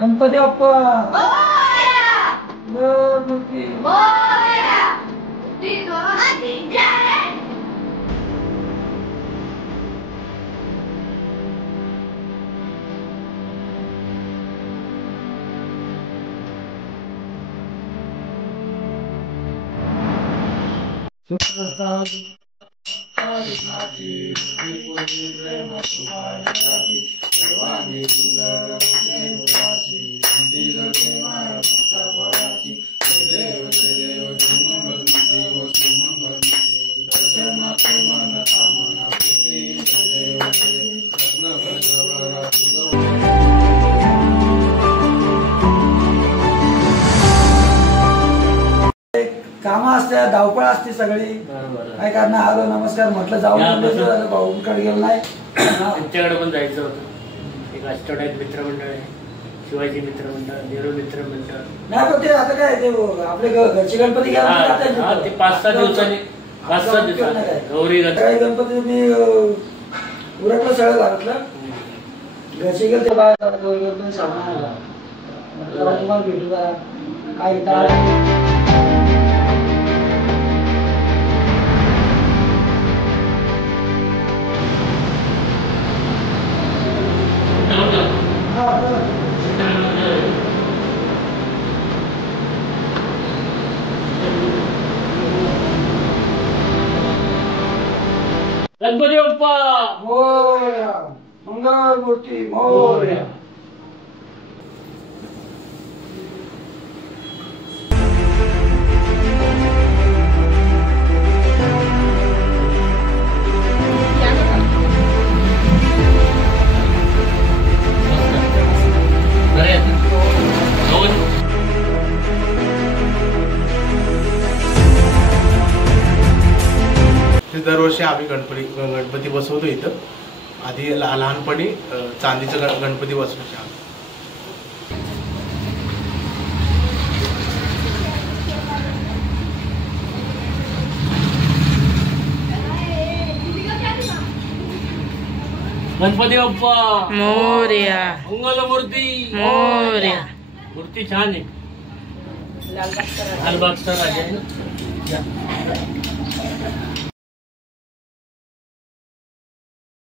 गणपती बाप्पा मूर्ती कामं असते, धावपळ असते सगळी. काय करणार, आलो नमस्कार म्हटलं, जाऊन भाऊंकडे गेलो नाही. त्यांच्याकडे पण जायचं होतं. एक अष्टोडायक मित्रमंडळ आहे, शिवाजी मित्रमंडळ, नेहरू मित्रमंडळ. नाही पण ते आता काय ते आपले घरचे गणपती घ्या ते 5-6 दिवसांनी 5-6 दिवसांनी गौरी गणपती मी उरकलं सगळं घरातलं. घरचे गेले ते बाहेर गौरी गणपती सामान तुम्हाला भेटू काय गणपती बाप्पा मोरया, मंगलमूर्ती मोरया. दरवर्षी आम्ही गणपती बसवतो इथं. आधी लहानपणी चांदीचं गणपती बसवायचे आम्ही. गणपती बाप्पा मोरया, मंगलमूर्ती मोरया. मूर्ती छान आहे. लालबागचा राजा आहे ना.